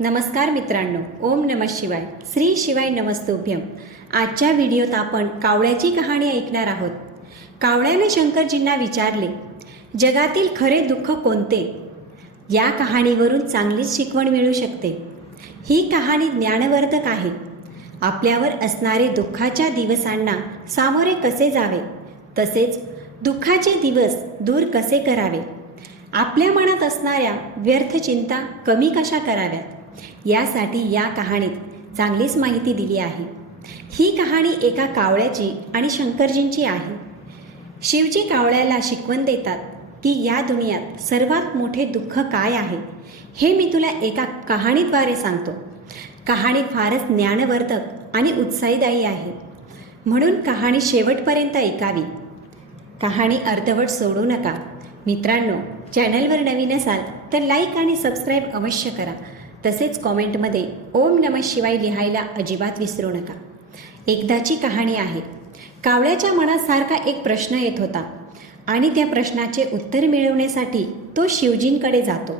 नमस्कार मित्रांनो, ओम नमः शिवाय, श्री शिवाय नमस्तुभ्यम. आजच्या व्हिडिओत आपण कावळ्याची कहाणी ऐकणार आहोत. कावळ्याने शंकरजींना विचारले, जगातील खरे दुःख कोणते? या कहाणीवरून चांगलीच शिकवण मिळू शकते. ही कहाणी ज्ञानवर्धक आहे. आपल्यावर असणारे दुःखाच्या दिवसांना सामोरे कसे जावे, तसेच दुःखाचे दिवस दूर कसे करावे, आपल्या मनात असणाऱ्या व्यर्थ चिंता कमी कशा कराव्यात, यासाठी या कहाणीत चांगलीच माहिती दिली आहे. ही कहाणी एका कावळ्याची आणि शंकरजींची आहे. शिवजी कावळ्याला शिकवण देतात की या दुनियात सर्वात मोठे दुःख काय आहे हे मी तुला एका कहाणीद्वारे सांगतो. कहाणी फारच ज्ञानवर्धक आणि उत्साहीदायी आहे, म्हणून कहाणी शेवटपर्यंत ऐकावी. कहाणी अर्धवट सोडू नका. मित्रांनो, चॅनलवर नवीन असाल तर लाईक आणि सबस्क्राईब अवश्य करा. तसेच कॉमेंटमध्ये ओम नमः शिवाय लिहायला अजिबात विसरू नका. एकदाची कहाणी आहे. कावळ्याच्या मनात सारखा एक प्रश्न येत होता आणि त्या प्रश्नाचे उत्तर मिळवण्यासाठी तो शिवजींकडे जातो.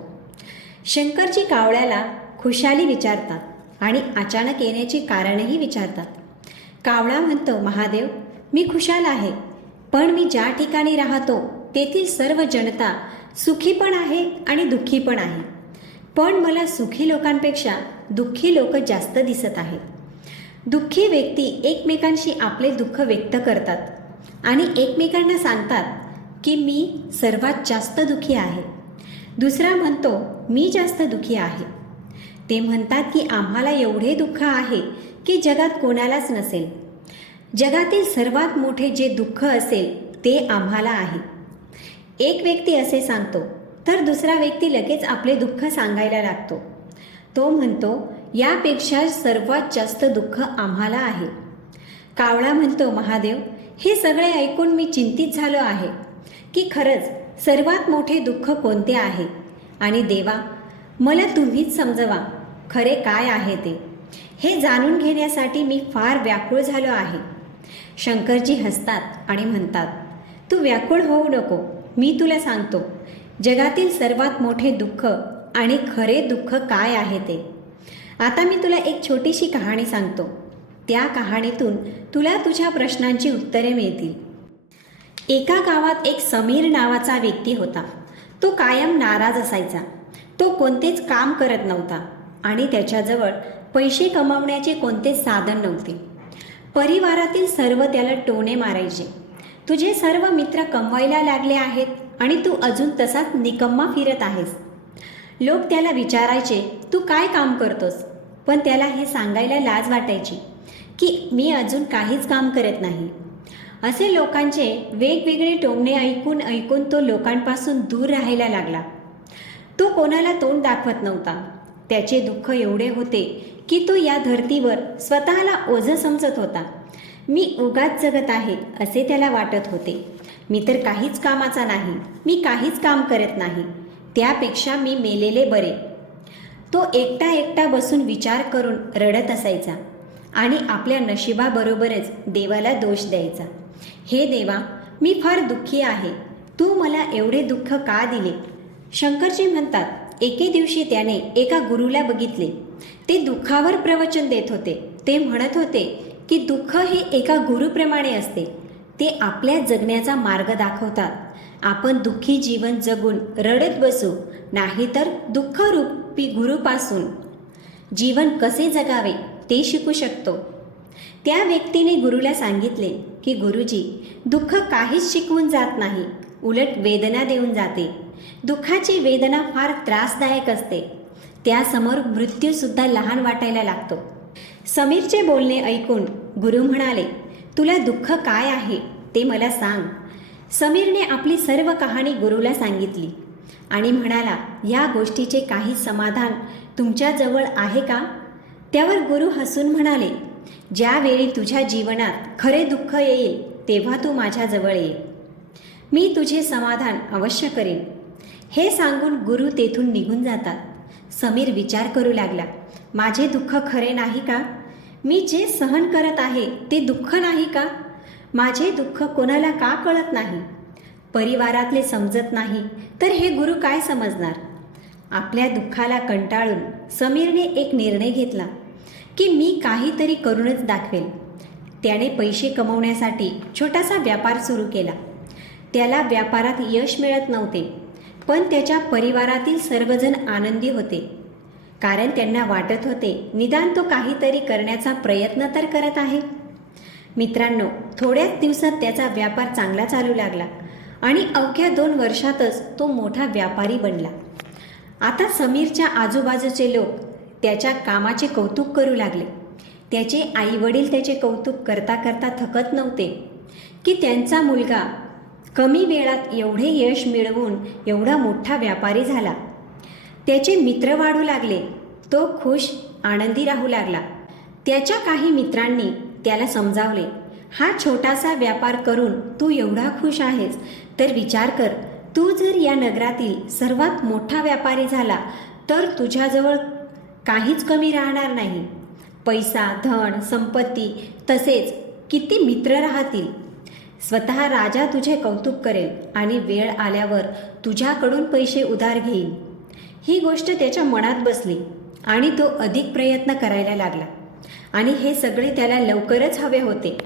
शंकरजी कावळ्याला खुशाली विचारतात आणि अचानक येण्याची कारणही विचारतात. कावळा म्हणतो, महादेव, मी खुशाल आहे, पण मी ज्या ठिकाणी राहतो तेथील सर्व जनता सुखी पण आहे आणि दुःखी पण आहे. पण मला सुखी लोकांपेक्षा दुःखी लोक जास्त दिसत आहेत. दुःखी व्यक्ती एकमेकांशी आपले दुःख व्यक्त करतात आणि एकमेकांना सांगतात की मी सर्वात जास्त दुःखी आहे. दुसरा म्हणतो, मी जास्त दुःखी आहे. ते म्हणतात की आम्हाला एवढे दुःख आहे की जगात कोणालाच नसेल. जगातील सर्वात मोठे जे दुःख असेल ते आम्हाला आहे. एक व्यक्ती असे सांगतो तर दुसरा व्यक्ती लगेच आपले दुःख सांगायला लागतो. तो म्हणतो, यापेक्षा सर्वात जास्त दुःख आम्हाला आहे. कावळा म्हणतो, महादेव, हे सगळे ऐकून मी चिंतित झालो आहे की खरंच सर्वात मोठे दुःख कोणते आहे, आणि देवा, मला तुम्हीच समजवा खरे काय आहे ते. हे जाणून घेण्यासाठी मी फार व्याकुळ झालो आहे. शंकरजी हसतात आणि म्हणतात, तू व्याकुळ होऊ नको, मी तुला सांगतो जगातील सर्वात मोठे दुःख आणि खरे दुःख काय आहे ते. आता मी तुला एक छोटीशी कहाणी सांगतो. त्या कहाणीतून तुला तुझ्या प्रश्नांची उत्तरे मिळतील. एका गावात एक समीर नावाचा व्यक्ती होता. तो कायम नाराज असायचा. तो कोणतेच काम करत नव्हता आणि त्याच्याजवळ पैसे कमावण्याचे कोणतेच साधन नव्हते. परिवारातील सर्व त्याला टोणे मारायचे. तुझे सर्व मित्र कमवायला लागले आहेत आणि तू अजून तसाच निकम्मा फिरत आहेस. लोक त्याला विचारायचे, तू काय काम करतोस? पण त्याला हे सांगायला लाज वाटायची की मी अजून काहीच काम करत नाही. असे लोकांचे वेगवेगळे टोमणे ऐकून ऐकून तो लोकांपासून दूर राहायला लागला. तो कोणाला तोंड दाखवत नव्हता. त्याचे दुःख एवढे होते की तो या धर्तीवर स्वतःला ओझं समजत होता. मी उगाच जगत आहे असे त्याला वाटत होते. मी तर काहीच कामाचा नाही, मी काहीच काम करत नाही, त्यापेक्षा मी मेलेले बरे. तो एकटा एकटा बसून विचार करून रडत असायचा आणि आपल्या नशिबाबरोबरच देवाला दोष द्यायचा. हे देवा, मी फार दुःखी आहे, तू मला एवढे दुःख का दिले? शंकरजी म्हणतात, एके दिवशी त्याने एका गुरुला बघितले. ते दुःखावर प्रवचन देत होते. ते म्हणत होते की दुःख हे एका गुरुप्रमाणे असते. ते आपल्या जगण्याचा मार्ग दाखवतात. आपण दुःखी जीवन जगून रडत बसू, नाहीतर दुःखरूपी गुरुपासून जीवन कसे जगावे ते शिकू शकतो. त्या व्यक्तीने गुरुला सांगितले की गुरुजी, दुःख काहीच शिकवून जात नाही, उलट वेदना देऊन जाते. दुःखाची वेदना फार त्रासदायक असते. त्यासमोर मृत्यूसुद्धा लहान वाटायला लागतो. समीरचे बोलणे ऐकून गुरु म्हणाले, तुला दुःख काय आहे ते मला सांग. समीरने आपली सर्व कहाणी गुरुला सांगितली आणि म्हणाला, या गोष्टीचे काही समाधान तुमच्याजवळ आहे का? त्यावर गुरु हसून म्हणाले, ज्यावेळी तुझ्या जीवनात खरे दुःख येईल तेव्हा तू माझ्याजवळ ये. मी तुझे समाधान अवश्य करेन. हे सांगून गुरु तेथून निघून जातात. समीर विचार करू लागला, माझे दुःख खरे नाही का? मी जे सहन करत आहे ते दुःख नाही का? माझे दुःख कोणाला का कळत नाही? परिवारातले समजत नाही तर हे गुरु काय समजणार? आपल्या दुःखाला कंटाळून समीरने एक निर्णय घेतला की मी काहीतरी करूनच दाखवेल. त्याने पैसे कमवण्यासाठी छोटासा व्यापार सुरू केला. त्याला व्यापारात यश मिळत नव्हते, पण त्याच्या परिवारातील सर्वजण आनंदी होते, कारण त्यांना वाटत होते निदान तो काहीतरी करण्याचा प्रयत्न तर करत आहे. मित्रांनो, थोड्याच दिवसात त्याचा व्यापार चांगला चालू लागला आणि अवघ्या 2 वर्षातच तो मोठा व्यापारी बनला. आता समीरच्या आजूबाजूचे लोक त्याच्या कामाचे कौतुक करू लागले. त्याचे आईवडील त्याचे कौतुक करता करता थकत नव्हते की त्यांचा मुलगा कमी वेळात एवढे यश मिळवून एवढा मोठा व्यापारी झाला. त्याचे मित्र वाढू लागले. तो खुश आनंदी राहू लागला. त्याच्या काही मित्रांनी त्याला समजावले, हा छोटासा व्यापार करून तू एवढा खुश आहेस तर विचार कर, तू जर या नगरातील सर्वात मोठा व्यापारी झाला तर तुझ्याजवळ काहीच कमी राहणार नाही. पैसा, धन, संपत्ती तसेच किती मित्र राहतील. स्वतः राजा तुझे कौतुक करेल आणि वेळ आल्यावर तुझ्याकडून पैसे उधार घेईल. ही गोष्ट त्याच्या मनात बसली आणि तो अधिक प्रयत्न करायला लागला आणि हे सगळे त्याला लवकरच हवे होते.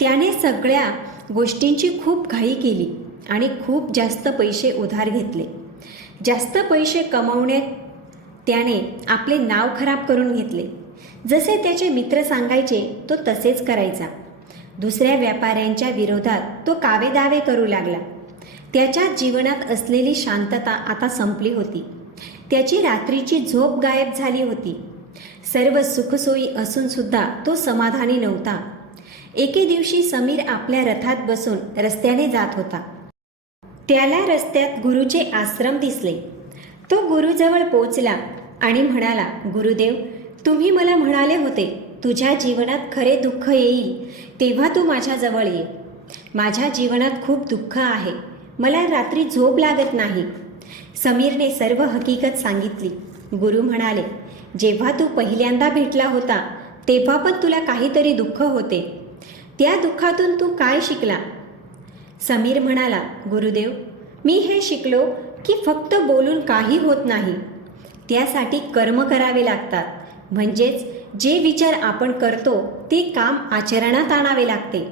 त्याने सगळ्या गोष्टींची खूप घाई केली आणि खूप जास्त पैसे उधार घेतले. जास्त पैसे कमवण्यात त्याने आपले नाव खराब करून घेतले. जसे त्याचे मित्र सांगायचे तो तसेच करायचा. दुसऱ्या व्यापाऱ्यांच्या विरोधात तो कावेदावे करू लागला. त्याच्या जीवनात असलेली शांतता आता संपली होती. त्याची रात्रीची झोप गायब झाली होती. सर्व सुखसोयी असूनसुद्धा तो समाधानी नव्हता. एके दिवशी समीर आपल्या रथात बसून रस्त्याने जात होता. त्याला रस्त्यात गुरुचे आश्रम दिसले. तो गुरुजवळ पोचला आणि म्हणाला, गुरुदेव, तुम्ही मला म्हणाले होते तुझ्या जीवनात खरे दुःख येईल तेव्हा तू माझ्याजवळ ये. माझ्या जीवनात खूप दुःख आहे. मला रात्री झोप लागत नाही. समीरने सर्व हकीकत सांगितली. गुरु म्हणाले, जेव्हा तू पहिल्यांदा भेटला होता तेव्हा पण तुला काहीतरी दुःख होते. त्या दुःखातून तू काय शिकला? समीर म्हणाला, गुरुदेव, मी हे शिकलो की फक्त बोलून काही होत नाही. त्यासाठी कर्म करावे लागतात. म्हणजेच जे विचार आपण करतो ते काम आचरणात आणावे लागते.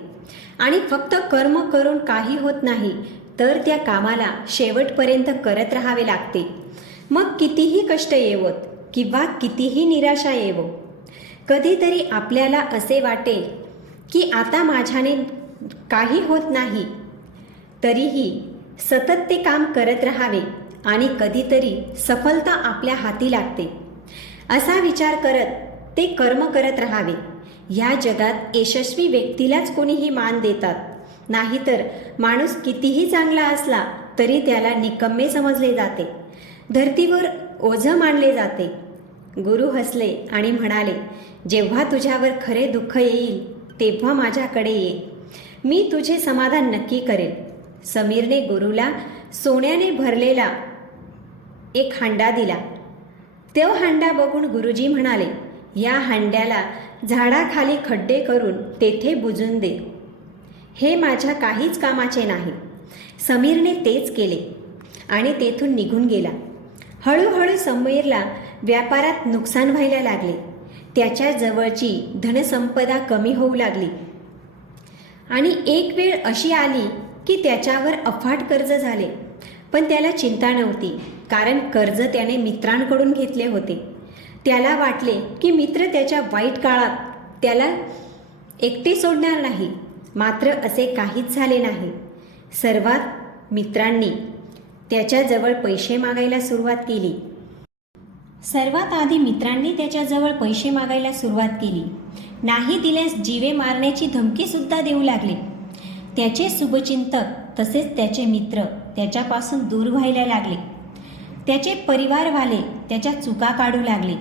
आणि फक्त कर्म करून काही होत नाही तर त्या कामाला शेवटपर्यंत करत राहावे लागते. मग कितीही कष्ट येवोत किंवा कितीही निराशा येवो, कधीतरी आपल्याला असे वाटेल की आता माझ्याने काही होत नाही, तरीही सतत ते काम करत राहावे आणि कधीतरी सफलता आपल्या हाती लागते असा विचार करत ते कर्म करत राहावे. ह्या जगात यशस्वी व्यक्तीलाच कोणीही मान देतात, नाहीतर माणूस कितीही चांगला असला तरी त्याला निकम्मे समजले जाते, धर्तीवर ओझं मानले जाते. गुरु हसले आणि म्हणाले, जेव्हा तुझ्यावर खरे दुःख येईल तेव्हा माझ्याकडे ये. मी तुझे समाधान नक्की करेल. समीरने गुरुला सोन्याने भरलेला एक हांडा दिला. तो हांडा बघून गुरुजी म्हणाले, या हांड्याला झाडाखाली खड्डे करून तेथे बुजून दे. हे माझ्या काहीच कामाचे नाही. समीरने तेच केले आणि तेथून निघून गेला. हळूहळू समीरला व्यापारात नुकसान व्हायला लागले. त्याच्या जवळची धनसंपदा कमी होऊ लागली आणि एक वेळ अशी आली की त्याच्यावर अफाट कर्ज झाले. पण त्याला चिंता नव्हती, कारण कर्ज त्याने मित्रांकडून घेतले होते. त्याला वाटले की मित्र त्याच्या वाईट काळात त्याला एकटे सोडणार नाही. मात्र असे काहीच झाले नाही. सर्वात मित्रांनी त्याच्याजवळ पैसे मागायला सुरुवात केली. सर्वात आधी मित्रांनी त्याच्याजवळ पैसे मागायला सुरुवात केली. नाही दिल्यास जीवे मारण्याची धमकीसुद्धा देऊ लागले. त्याचे शुभचिंतक तसेच त्याचे मित्र त्याच्यापासून दूर व्हायला लागले. त्याचे परिवारवाले त्याच्या चुका काढू लागले.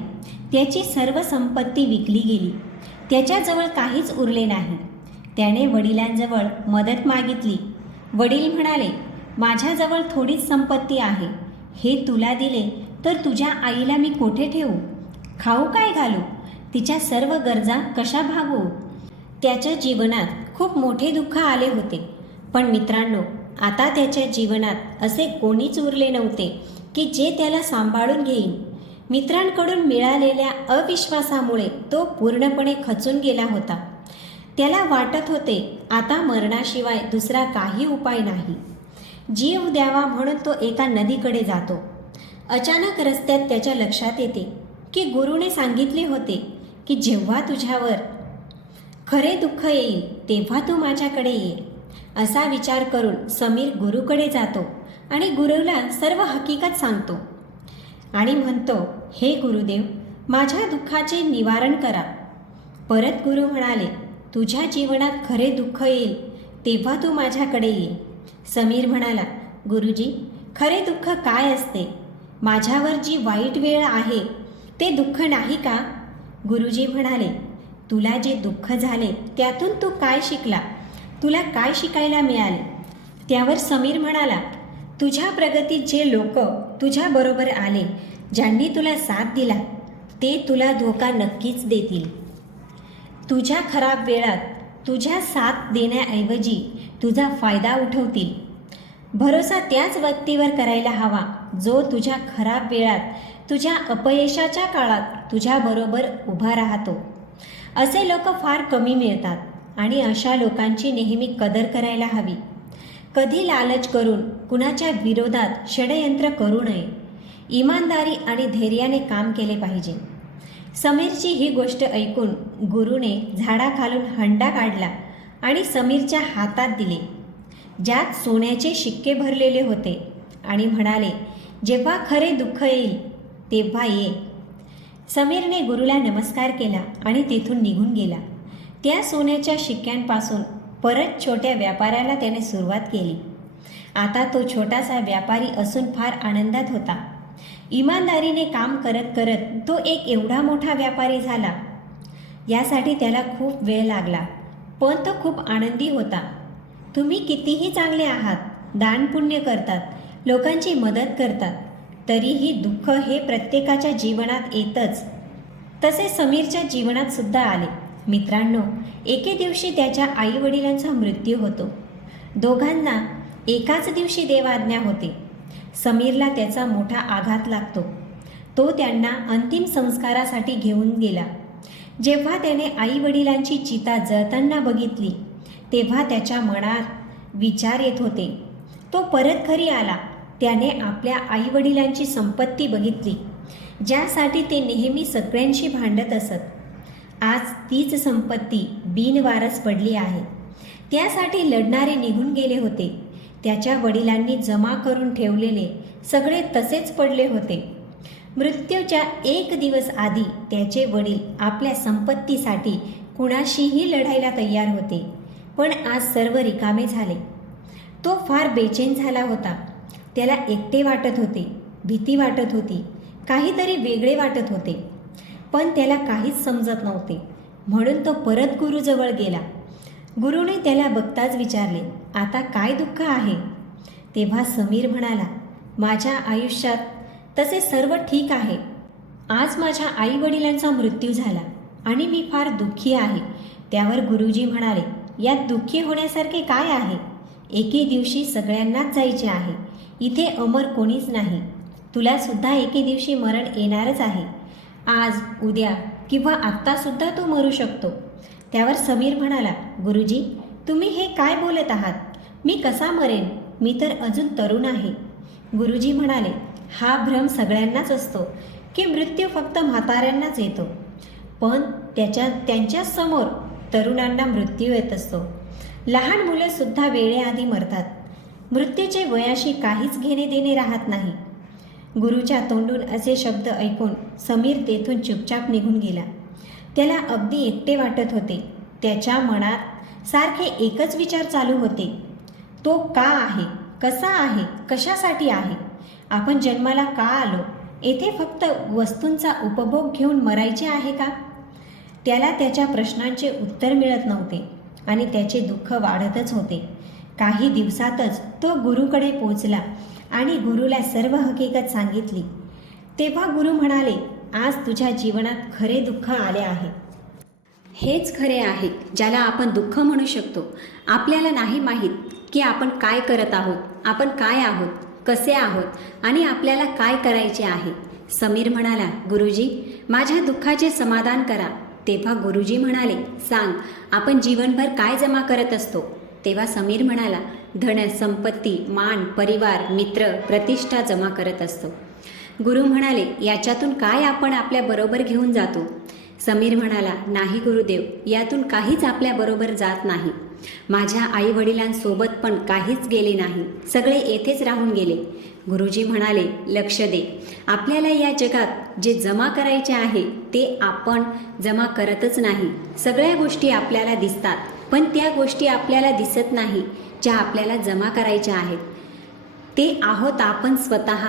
त्याची सर्व संपत्ती विकली गेली. त्याच्याजवळ काहीच उरले नाही. त्याने वडिलांजवळ मदत मागितली. वडील म्हणाले, माझ्याजवळ थोडीच संपत्ती आहे. हे तुला दिले तर तुझ्या आईला मी कोठे ठेवू? खाऊ काय घालू? तिच्या सर्व गरजा कशा भागवू? त्याच्या जीवनात खूप मोठे दुःख आले होते. पण मित्रांनो, आता त्याच्या जीवनात असे कोणीच उरले नव्हते की जे त्याला सांभाळून घेईन. मित्रांकडून मिळालेल्या अविश्वासामुळे तो पूर्णपणे खचून गेला होता. त्याला वाटत होते आता मरणाशिवाय दुसरा काही उपाय नाही. जीव द्यावा म्हणून तो एका नदीकडे जातो. अचानक रस्त्यात त्याच्या लक्षात येते की गुरुने सांगितले होते की जेव्हा तुझ्यावर खरे दुःख येईल तेव्हा तू माझ्याकडे ये. असा विचार करून समीर गुरुकडे जातो आणि गुरुला सर्व हकीकत सांगतो आणि म्हणतो, हे गुरुदेव, माझ्या दुःखाचे निवारण करा. परत गुरु म्हणाले, तुझ्या जीवनात खरे दुःख येईल तेव्हा तू माझ्याकडे ये. समीर म्हणाला, गुरुजी, खरे दुःख काय असते? माझ्यावर जी वाईट वेळ आहे ते दुःख नाही का? गुरुजी म्हणाले, तुला जे दुःख झाले त्यातून तू काय शिकला? तुला काय शिकायला मिळाले? त्यावर समीर म्हणाला, तुझ्या प्रगतीत जे लोक तुझ्याबरोबर आले, ज्यांनी तुला साथ दिला, ते तुला धोका नक्कीच देतील. तुझ्या खराब वेळात तुझ्या साथ देण्याऐवजी तुझा फायदा उठवतील. भरोसा त्याच व्यक्तीवर करायला हवा जो तुझ्या खराब वेळात, तुझ्या अपयशाच्या काळात तुझ्याबरोबर उभा राहतो. असे लोक फार कमी मिळतात आणि अशा लोकांची नेहमी कदर करायला हवी. कधी लालच करून कुणाच्या विरोधात षडयंत्र करू नये. इमानदारी आणि धैर्याने काम केले पाहिजे. समीरची ही गोष्ट ऐकून गुरुने झाडाखालून हंडा काढला आणि समीरच्या हातात दिले, ज्यात सोन्याचे शिक्के भरलेले होते, आणि म्हणाले, जेव्हा खरे दुःख येईल तेव्हा ये. समीरने गुरुला नमस्कार केला आणि तेथून निघून गेला. त्या सोन्याच्या शिक्क्यांपासून परत छोट्या व्यापाऱ्याला त्याने सुरुवात केली. आता तो छोटासा व्यापारी असून फार आनंदात होता. इमानदारीने काम करत करत तो एक एवढा मोठा व्यापारी झाला. यासाठी त्याला खूप वेळ लागला, पण तो खूप आनंदी होता. तुम्ही कितीही चांगले आहात, दानपुण्य करतात, लोकांची मदत करतात, तरीही दुःख हे प्रत्येकाच्या जीवनात येतच. तसे समीरच्या जीवनात सुद्धा आले. मित्रांनो, एके दिवशी त्याच्या आईवडिलांचा मृत्यू होतो. दोघांना एकाच दिवशी देवाज्ञा होते. समीरला त्याचा मोठा आघात लागतो. तो त्यांना अंतिम संस्कारासाठी घेऊन गेला. जेव्हा त्याने आईवडिलांची चिता जळताना बघितली तेव्हा त्याच्या मनात विचार येत होते. तो परत घरी आला. त्याने आपल्या आईवडिलांची संपत्ती बघितली, ज्यासाठी ते नेहमी सगळ्यांशी भांडत असत. आज तीच संपत्ती बिनवारस पडली आहे. त्यासाठी लढणारे निघून गेले होते. त्याच्या वडिलांनी जमा करून ठेवलेले सगळे तसेच पडले होते. मृत्यूच्या एक दिवस आधी त्याचे वडील आपल्या संपत्तीसाठी कुणाशीही लढायला तयार होते, पण आज सर्व रिकामे झाले. तो फार बेचैन झाला होता. त्याला एकटे वाटत होते, भीती वाटत होती, काहीतरी वेगळे वाटत होते, पण त्याला काहीच समजत नव्हते. म्हणून तो परत गुरुजवळ गेला. गुरुने त्याला बघताच विचारले, आता काय दुःख आहे? तेव्हा समीर म्हणाला, माझ्या आयुष्यात तसे सर्व ठीक आहे. आज माझ्या आईवडिलांचा मृत्यू झाला आणि मी फार दुःखी आहे. त्यावर गुरुजी म्हणाले, यात दुःखी होण्यासारखे काय आहे? एके दिवशी सगळ्यांनाच जायचे आहे. इथे अमर कोणीच नाही. तुला सुद्धा एके दिवशी मरण येणारच आहे. आज, उद्या किंवा आत्तासुद्धा तू मरू शकतो. त्यावर समीर म्हणाला, गुरुजी, तुम्ही हे काय बोलत आहात? मी कसा मरेन? मी तर अजून तरुण आहे. गुरुजी म्हणाले, हा भ्रम सगळ्यांनाच असतो की मृत्यू फक्त म्हाताऱ्यांनाच येतो, पण त्यांच्यासमोर तरुणांना मृत्यू येत असतो. लहान मुलेसुद्धा वेळेआधी मरतात. मृत्यूचे वयाशी काहीच घेणे देणे राहत नाही. गुरुच्या तोंडून असे शब्द ऐकून समीर तेथून चुपचाप निघून गेला. त्याला अगदी एकटे वाटत होते. त्याच्या मनात सारखे एकच विचार चालू होते, तो का आहे, कसा आहे, कशासाठी आहे, आपण जन्माला का आलो, येथे फक्त वस्तूंचा उपभोग घेऊन मरायचे आहे का? त्याला त्याच्या प्रश्नांचे उत्तर मिळत नव्हते आणि त्याचे दुःख वाढतच होते. काही दिवसातच तो गुरुकडे पोचला आणि गुरुला सर्व हकीकत सांगितली. तेव्हा गुरु म्हणाले, आज तुझ्या जीवनात खरे दुःख आले आहे. हेच खरे आहे ज्याला आपण दुःख म्हणू शकतो. आपल्याला नाही माहीत की आपण काय करत आहोत, आपण काय आहोत. कसे आहोत आणि आपल्याला काय करायचे आहे. समीर म्हणाला, गुरुजी, माझ्या दुःखाचे समाधान करा. तेव्हा गुरुजी म्हणाले, सांग, आपण जीवनभर काय जमा करत असतो. तेव्हा समीर म्हणाला, धन, संपत्ती, मान, परिवार, मित्र, प्रतिष्ठा जमा करत असतो. गुरु म्हणाले, याच्यातून काय आपण आपल्याबरोबर घेऊन जातो. समीर म्हणाला, नाही गुरुदेव, यातून काहीच आपल्याबरोबर जात नाही. माझ्या आईवडिलांसोबत पण काहीच गेले नाही, सगळे येथेच राहून गेले. गुरुजी म्हणाले, लक्ष दे, आपल्याला या जगात जे जमा करायचे आहे ते आपण जमा करतच नाही. सगळ्या गोष्टी आपल्याला दिसतात, पण त्या गोष्टी आपल्याला दिसत नाही ज्या आपल्याला जमा करायच्या आहेत. ते आहोत आपण स्वतः.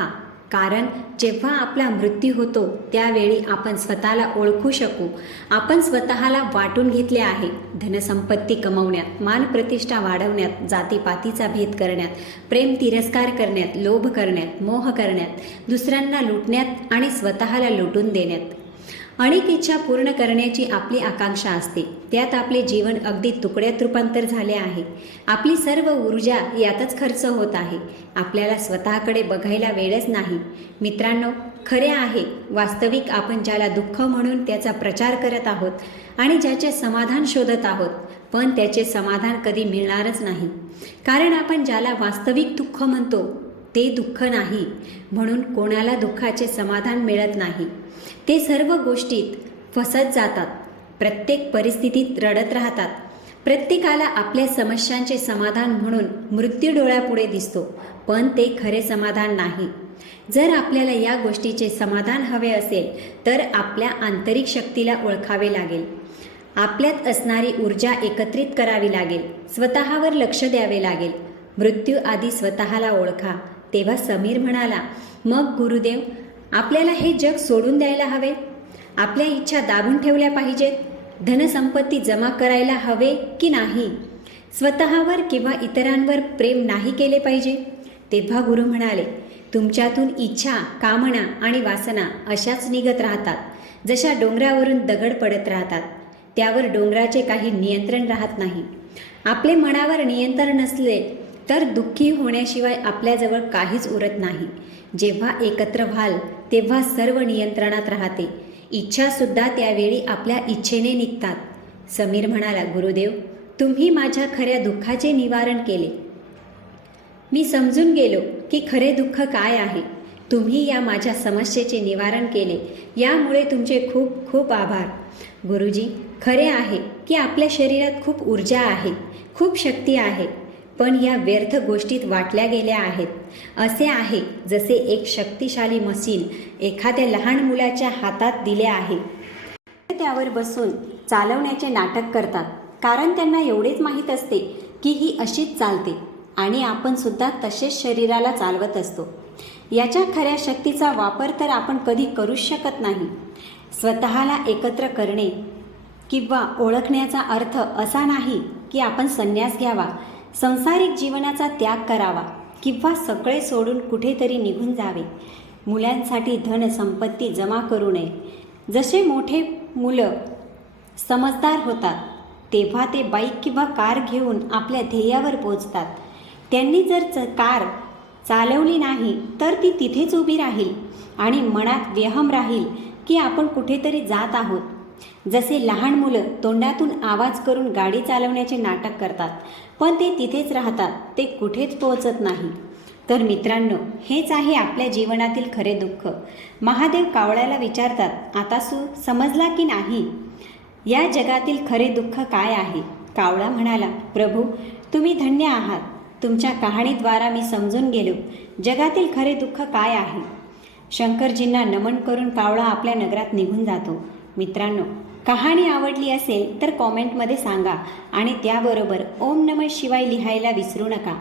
कारण जेव्हा आपला मृत्यू होतो त्यावेळी आपण स्वतःला ओळखू शकू. आपण स्वतःला वाटून घेतले आहे. धनसंपत्ती कमवण्यात, मान प्रतिष्ठा वाढवण्यात, जातीपातीचा भेद करण्यात, प्रेम तिरस्कार करण्यात, लोभ करण्यात, मोह करण्यात, दुसऱ्यांना लुटण्यात आणि स्वतःला लुटून देण्यात. अनेक इच्छा पूर्ण करण्याची आपली आकांक्षा असते. त्यात आपले जीवन अगदी तुकड्यात रूपांतर झाले आहे. आपली सर्व ऊर्जा यातच खर्च होत आहे. आपल्याला स्वतःकडे बघायला वेळच नाही. मित्रांनो, खरे आहे, वास्तविक आपण ज्याला दुःख म्हणून त्याचा प्रचार करत आहोत आणि ज्याचे समाधान शोधत आहोत, पण त्याचे समाधान कधी मिळणारच नाही. कारण आपण ज्याला वास्तविक दुःख म्हणतो ते दुःख नाही, म्हणून कोणाला दुःखाचे समाधान मिळत नाही. ते सर्व गोष्टीत फसत जातात, प्रत्येक परिस्थितीत रडत राहतात. प्रत्येकाला आपल्या समस्यांचे समाधान म्हणून मृत्यू डोळ्यापुढे दिसतो, पण ते खरे समाधान नाही. जर आपल्याला या गोष्टीचे समाधान हवे असेल तर आपल्या आंतरिक शक्तीला ओळखावे लागेल. आपल्यात असणारी ऊर्जा एकत्रित करावी लागेल. स्वतःवर लक्ष द्यावे लागेल. मृत्यू आधी स्वतःला ओळखा. तेव्हा समीर म्हणाला, मग गुरुदेव, आपल्याला हे जग सोडून द्यायला हवे? आपल्या इच्छा दाबून ठेवल्या पाहिजेत? धनसंपत्ती जमा करायला हवे की नाही? स्वतःवर किंवा इतरांवर प्रेम नाही केले पाहिजे? तेव्हा गुरु म्हणाले, तुमच्यातून इच्छा, कामना आणि वासना अशाच निघत राहतात, जशा डोंगरावरून दगड पडत राहतात. त्यावर डोंगराचे काही नियंत्रण राहत नाही. आपले मनावर नियंत्रण नसले तर दुःखी होण्याशिवाय आपल्याजवळ काहीच उरत नाही. जेव्हा एकत्र व्हाल तेव्हा सर्व नियंत्रणात राहते. इच्छासुद्धा त्यावेळी आपल्या इच्छेने निघतात. समीर म्हणाला, गुरुदेव, तुम्ही माझ्या खऱ्या दुःखाचे निवारण केले. मी समजून गेलो की खरे दुःख काय आहे. तुम्ही या माझ्या समस्येचे निवारण केले, यामुळे तुमचे खूप खूप आभार. गुरुजी, खरे आहे की आपल्या शरीरात खूप ऊर्जा आहे, खूप शक्ती आहे, पण या व्यर्थ गोष्टीत वाटल्या गेल्या आहेत. असे आहे जसे एक शक्तिशाली मशीन एखाद्या लहान मुलाच्या हातात दिले आहे. त्यावर बसून चालवण्याचे नाटक करतात, कारण त्यांना एवढेच माहीत असते की ही अशीच चालते आणि आपण सुद्धा तसेच शरीराला चालवत असतो. याच्या खऱ्या शक्तीचा वापर तर आपण कधी करूच शकत नाही. स्वतःला एकत्र करणे किंवा ओळखण्याचा अर्थ असा नाही की आपण संन्यास घ्यावा, संसारिक जीवनाचा त्याग करावा किंवा सगळे सोडून कुठेतरी निघून जावे. मुलांसाठी धन संपत्ती जमा करू नये. जसे मोठे मुलं समजदार होतात तेव्हा ते बाईक किंवा कार घेऊन आपल्या ध्येयावर पोहोचतात. त्यांनी जर कार चालवली नाही तर ती तिथेच उभी राहील आणि मनात व्यहम राहील की आपण कुठेतरी जात आहोत. जसे लहान मुलं तोंडातून आवाज करून गाडी चालवण्याचे नाटक करतात, पण ते तिथेच राहतात, ते कुठेच पोहोचत नाही. तर मित्रांनो, हेच आहे आपल्या जीवनातील खरे दुःख. महादेव कावळ्याला विचारतात, आता समजला की नाही या जगातील खरे दुःख काय आहे? कावळा म्हणाला, प्रभू, तुम्ही धन्य आहात. तुमच्या कहाणीद्वारा मी समजून गेलो जगातील खरे दुःख काय आहे. शंकरजींना नमन करून कावळा आपल्या नगरात निघून जातो. मित्रांनो, कहाणी आवडली असेल तर कॉमेंटमध्ये सांगा आणि त्याबरोबर ओम नमः शिवाय लिहायला विसरू नका.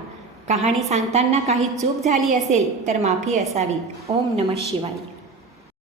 कहाणी सांगताना काही चूक झाली असेल तर माफी असावी. ओम नमः शिवाय.